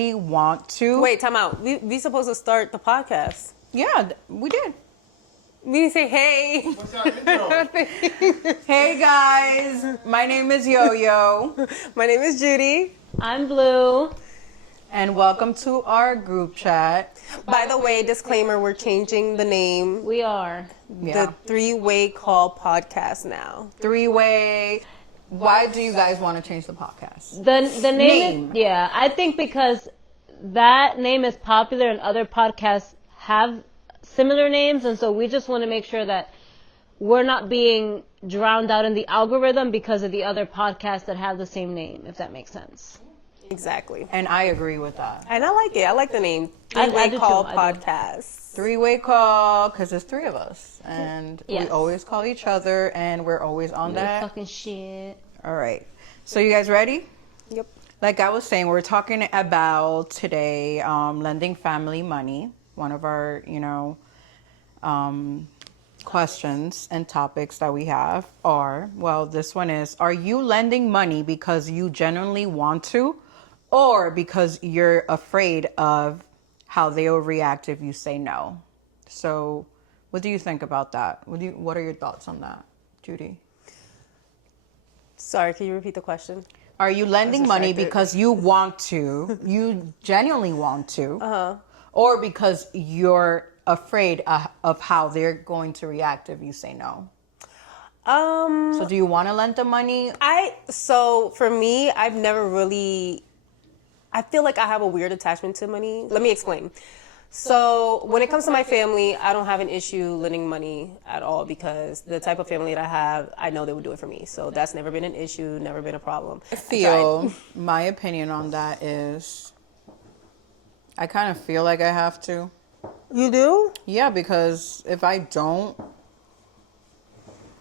We want to. Wait, time out. We supposed to start the podcast. Yeah, we did. We didn't say hey. What's our intro? Hey guys, my name is Yo-Yo. My name is Judy. I'm Blue. And welcome to our group chat. By the way, disclaimer, we're changing the name. We are. Yeah. The Three-Way Call Podcast now. Three-way. Why do you guys want to change the podcast? The name. Yeah, I think because that name is popular and other podcasts have similar names, and so we just want to make sure that we're not being drowned out in the algorithm because of the other podcasts that have the same name, if that makes sense. Exactly. And I agree with that. And I like it. I like the name. I Three-Way do Call too. Podcast. Three-way call, because there's three of us. And Yes. we always call each other, and we're always on that. Fucking shit. All right. So you guys ready? Yep. Like I was saying, we're talking about today lending family money. One of our, questions and topics that we have are, well, this one is, are you lending money because you genuinely want to, or because you're afraid of how they'll react if you say no? So what do you think about that? What are your thoughts on that, Judy? Sorry, can you repeat the question? Are you lending money distracted. because you want to, you genuinely want to, or because you're afraid of how they're going to react if you say no? So do you want to lend the money? So for me, I've never really, I feel like I have a weird attachment to money. Let me explain. So when it comes to my family, I don't have an issue lending money at all because the type of family that I have, I know they would do it for me. So that's never been an issue, never been a problem. I feel, my opinion on that is, I kind of feel like I have to. You do? Yeah, because if I don't,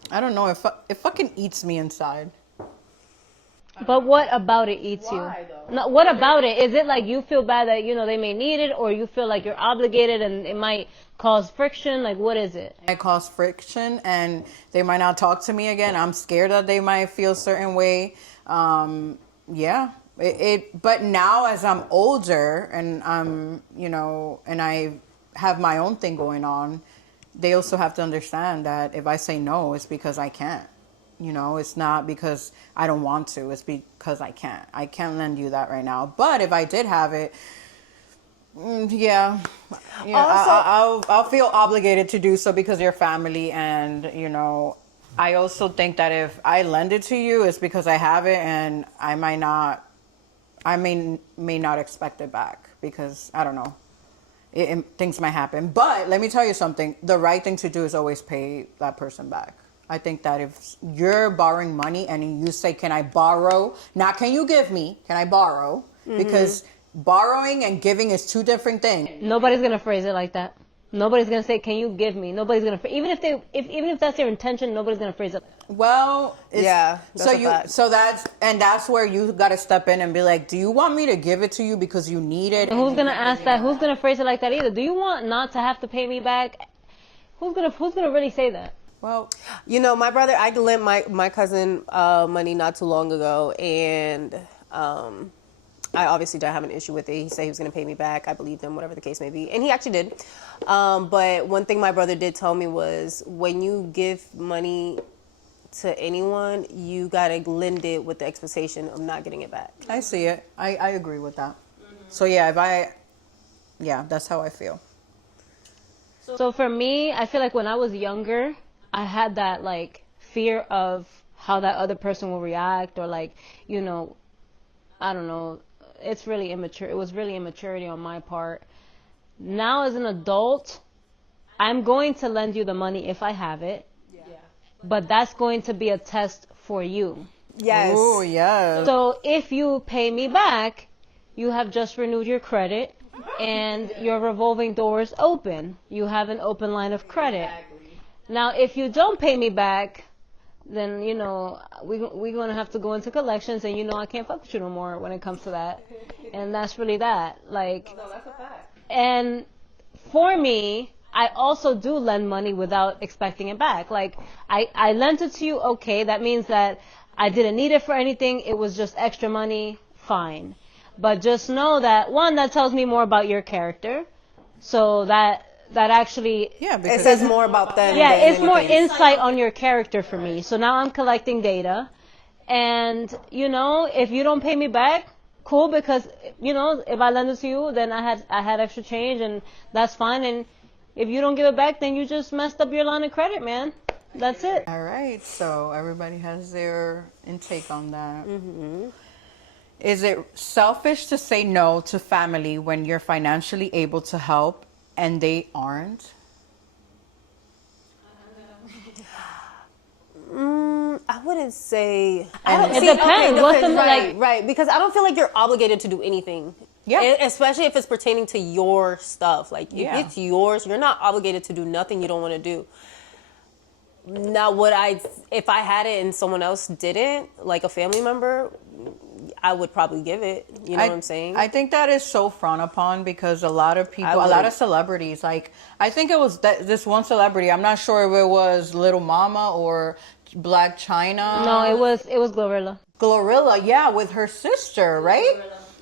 I don't know, it fucking eats me inside. But what about it eats you? No, what about it? Is it like you feel bad that, they may need it, or you feel like you're obligated and it might cause friction? Like, what is it? It causes friction and they might not talk to me again. I'm scared that they might feel a certain way. Yeah. But now as I'm older and I'm, and I have my own thing going on, they also have to understand that if I say no, it's because I can't. It's not because I don't want to. It's because I can't. I can't lend you that right now. But if I did have it, yeah, I'll feel obligated to do so because you're family. And, I also think that if I lend it to you, it's because I have it and I may not expect it back because, I don't know, things might happen. But let me tell you something. The right thing to do is always pay that person back. I think that if you're borrowing money and you say, can I borrow? Not can you give me? Can I borrow? Mm-hmm. Because borrowing and giving is two different things. Nobody's going to phrase it like that. Nobody's going to say, can you give me? Nobody's going to, even if that's their intention, nobody's going to phrase it. Well, yeah. That's where you got to step in and be like, do you want me to give it to you because you need it? And who's going to ask that? Who's going to phrase it like that either? Do you want not to have to pay me back? Who's going to really say that? Well, my brother, I lent my cousin money not too long ago, and I obviously don't have an issue with it. He said he was going to pay me back. I believed him, whatever the case may be. And he actually did. But one thing my brother did tell me was when you give money to anyone, you got to lend it with the expectation of not getting it back. I see it. I agree with that. Mm-hmm. So, yeah, that's how I feel. So for me, I feel like when I was younger, I had that fear of how that other person will react, or I don't know. It's really immature. It was really immaturity on my part. Now as an adult, I'm going to lend you the money if I have it. Yeah. But that's going to be a test for you. Yes. Oh, yes. So if you pay me back, you have just renewed your credit and your revolving door is open. You have an open line of credit. Exactly. Now, if you don't pay me back, then, we're going to have to go into collections, and, I can't fuck with you no more when it comes to that. And that's really that. No, that's a fact. And for me, I also do lend money without expecting it back. I lent it to you, okay, that means that I didn't need it for anything. It was just extra money, fine. But just know that, one, that tells me more about your character. So that actually, Yeah, It because says more about them. yeah, than it's more anything. insight on your character for me. So now I'm collecting data. And, if you don't pay me back, cool, because, if I lend it to you, then I had extra change, and that's fine. And if you don't give it back, then you just messed up your line of credit, man. That's it. all right, so everybody has their intake on that. Is it selfish to say no to family when you're financially able to help and they aren't? I wouldn't say. It depends. What's the right? Because I don't feel like you're obligated to do anything. Yeah. Especially if it's pertaining to your stuff. Like, if Yeah. it's yours, you're not obligated to do nothing you don't want to do. Now, if I had it and someone else didn't, like a family member, I would probably give it. You know what I'm saying? I think that is so frowned upon because a lot of people, a lot wouldn't. of celebrities, like I think it was this one celebrity. I'm not sure if it was Little Mama or Black China. No, it was Glorilla. Glorilla, yeah, with her sister, right?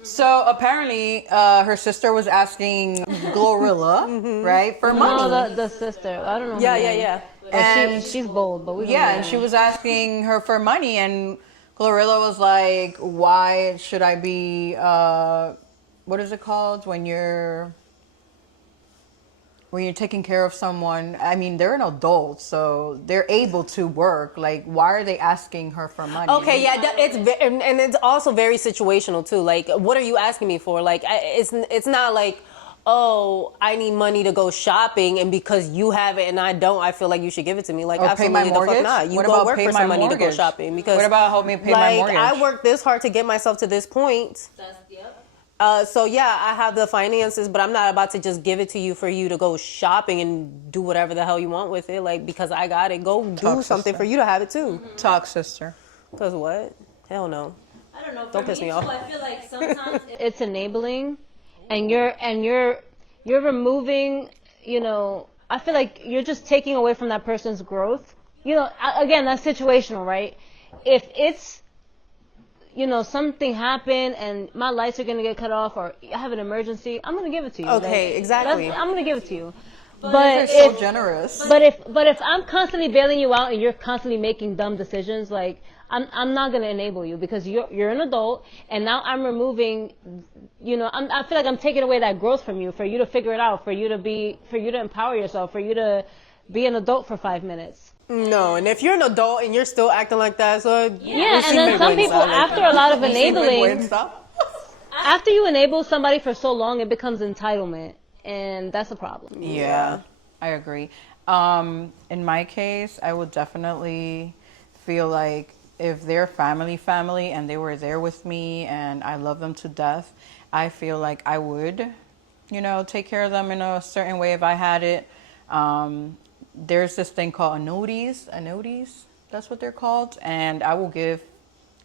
So apparently, her sister was asking Glorilla, right, for money. No, the sister. I don't know. yeah, her yeah, name. yeah. But And- she's bold, but we don't Yeah, know and her she name. was asking her for money, and Glorilla was like, "Why should I be? What is it called when you're taking care of someone? I mean, they're an adult, so they're able to work. Like, why are they asking her for money? Okay, yeah, and it's also very situational too. Like, what are you asking me for? Like, it's not like, oh, I need money to go shopping, and because you have it and I don't, I feel like you should give it to me. Like, Or pay my absolutely the fuck mortgage? not. You What go about work pay for my some money to go mortgage? shopping. Because What about help me pay my mortgage? I worked this hard to get myself to this point. So yeah, I have the finances, but I'm not about to just give it to you for you to go shopping and do whatever the hell you want with it. Like, because I got it, go do Talk, something sister. for you to have it too. Talk, sister. Because what? Hell no. I don't know. For Don't piss me off. Too, I feel like sometimes It's enabling, and you're removing. I feel like you're just taking away from that person's growth. Again, that's situational, right? If it's something happened and my lights are going to get cut off or I have an emergency, I'm going to give it to you. Okay, exactly. I'm going to give it to you. You're But so generous. but if I'm constantly bailing you out and you're constantly making dumb decisions, like I'm not going to enable you because you're an adult, and now I'm removing, I feel like I'm taking away that growth from you, for you to figure it out, for you to empower yourself, for you to be an adult for 5 minutes. No, and if you're an adult and you're still acting like that, so Yeah, and then some people, after a lot of enabling, after you enable somebody for so long, it becomes entitlement, and that's a problem. Yeah, I agree. In my case, I would definitely feel like if they're family and they were there with me and I love them to death, I feel like I would, take care of them in a certain way if I had it. There's this thing called annuities, that's what they're called, and I will give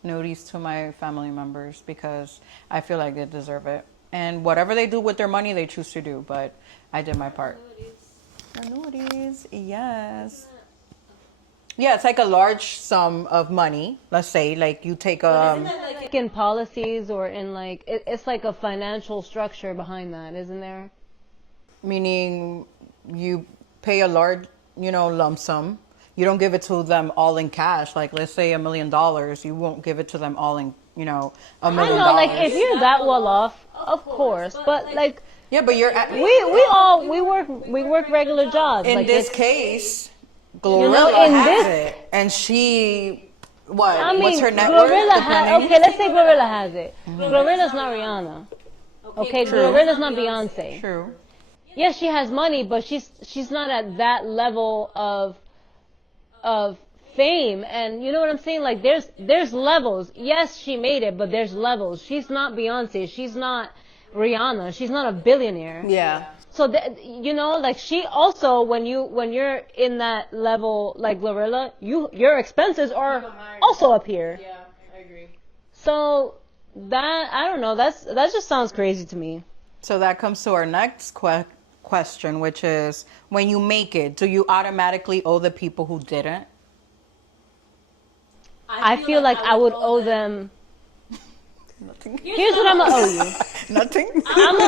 annuities to my family members because I feel like they deserve it. And whatever they do with their money, they choose to do, but I did my part. Annuities, yes. Yeah, it's like a large sum of money. Let's say, like you take Like in policies or in it's like a financial structure behind that, isn't there? meaning you pay a large, lump sum. You don't give it to them all in cash. Like, let's say $1 million, you won't give it to them all in, $1 million. I know, like if you're that well off, of course, but like Yeah, but you're we work regular jobs. in like this it's- case, Glorilla in has this- it, and she, what? I mean, What's her net worth? Glorilla has. depending? Okay, let's say Glorilla has it. Glorilla's not Rihanna. Okay, Glorilla's not Beyonce. True. Yes, she has money, but she's not at that level of fame. And you know what I'm saying? Like there's levels. Yes, she made it, but there's levels. She's not Beyonce. She's not Rihanna. She's not a billionaire. Yeah. So like she also when you're in that level like Glorilla, your expenses are also up here. Yeah, I agree. So that I don't know. That just sounds crazy to me. So that comes to our next question, which is, when you make it, do you automatically owe the people who didn't? I feel like I would owe them. Nothing. Here's what I'm gonna owe you. Nothing. I'm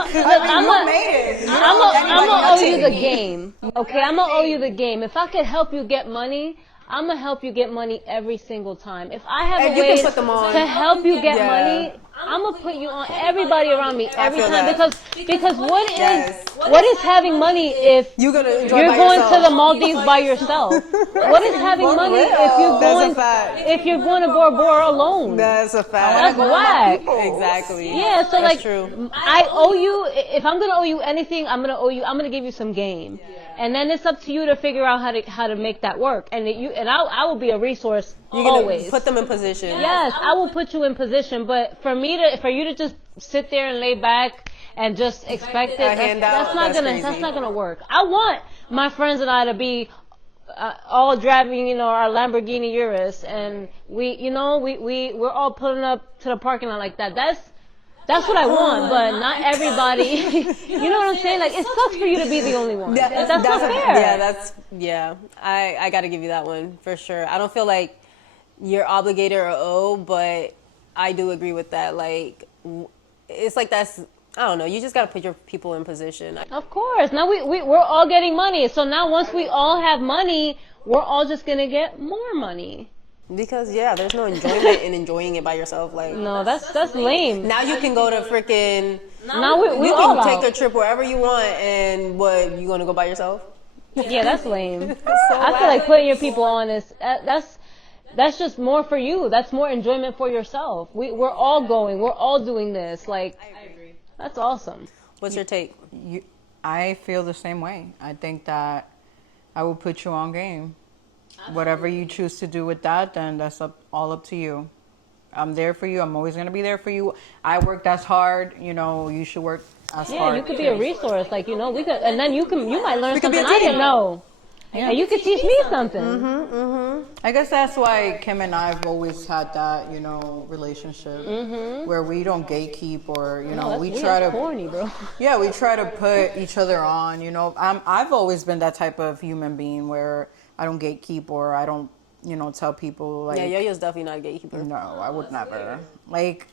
gonna owe you the game. Okay, I'm gonna owe you the game. If I could help you get money, I'm gonna help you get money every single time. If I have And a you way can put them on. to help you get Yeah. money, I'm gonna put you on everybody around me every feel time that. because Yes. what is having money if You're gonna enjoy you're by going yourself. to the Maldives by yourself? What is having money if you're That's a going fact. if you're going to Bora Bora alone? That's a fact. That's whack. Exactly. Yeah, so That's like true. I owe you. If I'm gonna owe you anything, I'm gonna give you some game, and then it's up to you to figure out how to make that work. And I will be a resource You're gonna always. put them in position. Yes, I will put you in position. But for you to just sit there and lay back and just expect it, that's not gonna work. I want my friends and I to be all driving, our Lamborghini Urus, and we're all pulling up to the parking lot like that. That's what I want, but not everybody. You know what I'm saying? Like, it sucks for you to be the only one. That's not fair. I got to give you that one for sure. I don't feel like you're obligated or owed, but I do agree with that. Like, it's like I don't know. You just got to put your people in position. Of course. Now we're all getting money. So now once we all have money, we're all just gonna get more money. Because there's no enjoyment in enjoying it by yourself. Like, No, that's lame. now you can go to freaking. Now we You all can take out. a trip wherever you want, and what, you gonna go by yourself? Yeah, that's lame. I feel like putting your people on that's just more for you. That's more enjoyment for yourself. We're all going. We're all doing this. Like, I agree. that's awesome. What's your take? I feel the same way. I think that I will put you on game. Whatever you choose to do with that, then that's all up to you. I'm there for you. I'm always going to be there for you. I worked as hard. You should work as Yeah, hard. you could be a resource. Like, we could, and then you might learn could be something a I team. didn't know. Yeah. And you could teach me something. I guess that's why Kim and I have always had that, relationship where we don't gatekeep or, we try that's to. corny, bro. Yeah, we try to put each other on. I've always been that type of human being where I don't gatekeep or I don't, tell people like. Yeah, Yo-Yo's definitely not a gatekeeper. No, I would never. Like,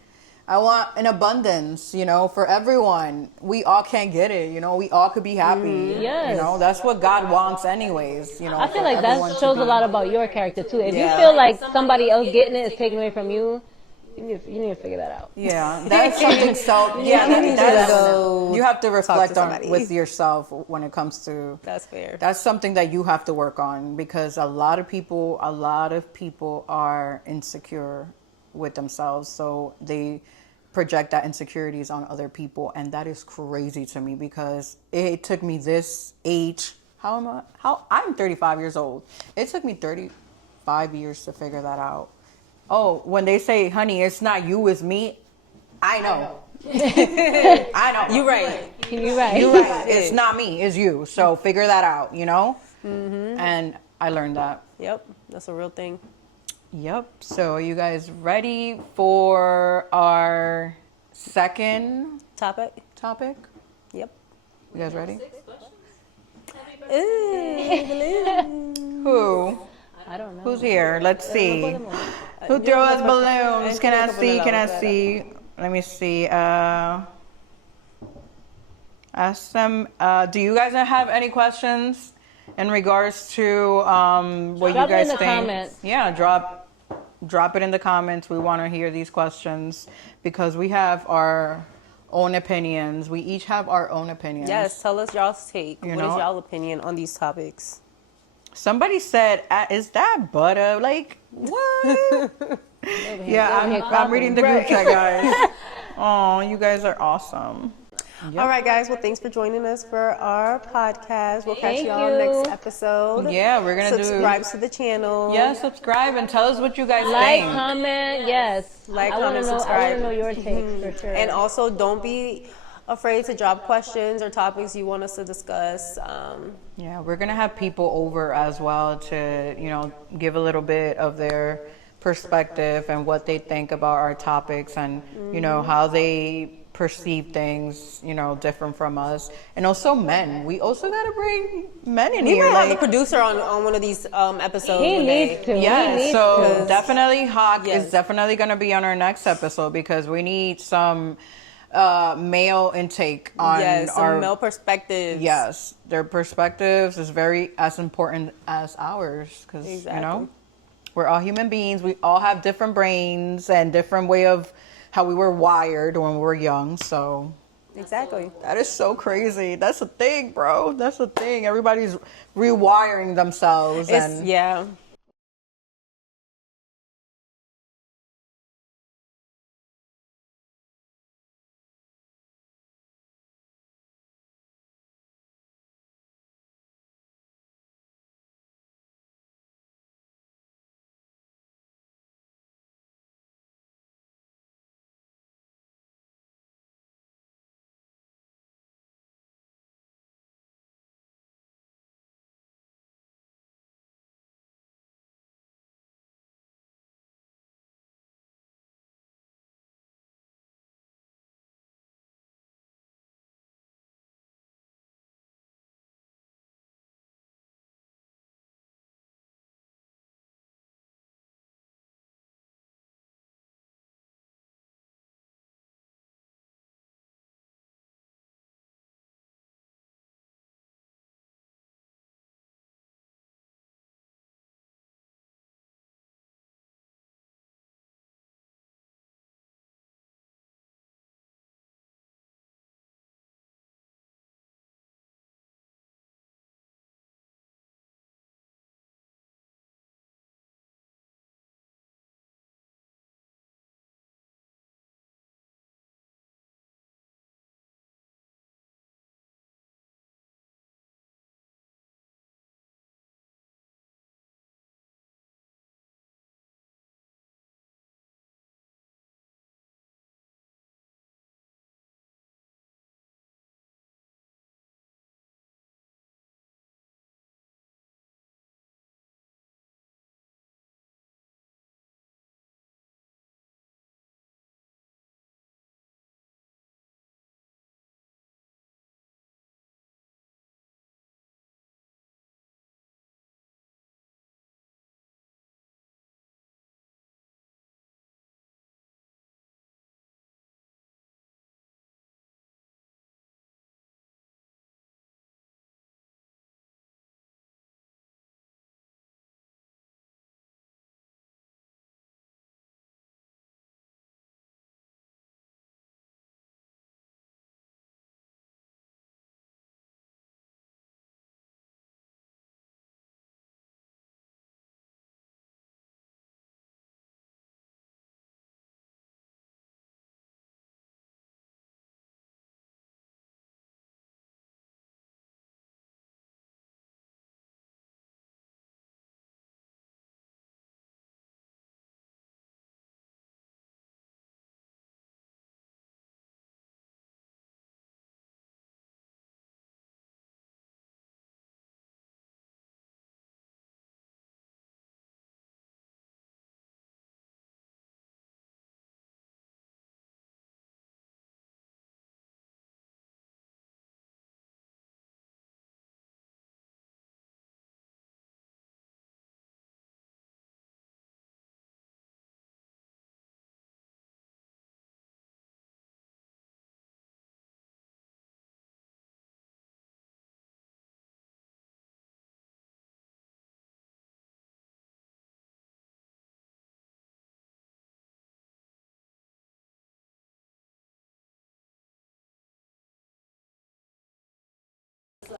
I want an abundance, for everyone. We all can't get it, we all could be happy. Yes. That's what God wants anyways, I feel for like everyone that to shows a be- lot about your character too. If Yeah. you feel like somebody else getting it is taken away from you, you need to figure that out. Yeah, that's something you have to reflect on somebody. with yourself when it comes to. That's fair. That's something that you have to work on because a lot of people are insecure with themselves, so they project that insecurities on other people, and that is crazy to me because it took me this age. I'm 35 years old. It took me 35 years to figure that out. Oh, when they say, honey, it's not you, it's me, I know. I know. You right. You're right. You're right. It's not me, it's you. So figure that out, And I learned that. Yep, that's a real thing. Yep. So are you guys ready for our second Topic? topic? Yep. You guys ready? Ooh, Who? I don't know. Who's here? Let's see. Who threw us balloons? Can I see? Can I see? Let me see. Ask them. Do you guys have any questions in regards to what Drop you it in guys the think? comments. Yeah, drop it in the comments. We want to hear these questions because we have our own opinions. We each have our own opinions. yes, tell us y'all's take. You What is know? y'all opinion on these topics? Somebody said, "Is that butter?" Like what? Yeah, I'm reading the group chat, guys. Oh, you guys are awesome. All right, guys. Well, thanks for joining us for our podcast. We'll catch Thank y'all you. next episode. Yeah, we're gonna Subscribe to the channel. Yeah, subscribe and tell us what you guys Like, think. comment, yes. Like, I wanna comment, know, I subscribe. want to know your take for sure. And also, don't be afraid to drop questions or topics you want us to discuss. Yeah, we're gonna have people over as well to give a little bit of their perspective and what they think about our topics and how they perceive things, different from us. And also men. We also gotta bring men in We here. might have like- the producer on one of these episodes. He one day. needs to. Yeah, He needs so to. definitely Hawk Yes. is definitely going to be on our next episode because we need some male intake on Yes, some our male perspectives. Yes, their perspectives is very as important as ours because Exactly. we're all human beings. We all have different brains and different way of how we were wired when we were young. So Exactly. that is so crazy. That's a thing, bro. That's a thing. Everybody's rewiring themselves. It's, yeah.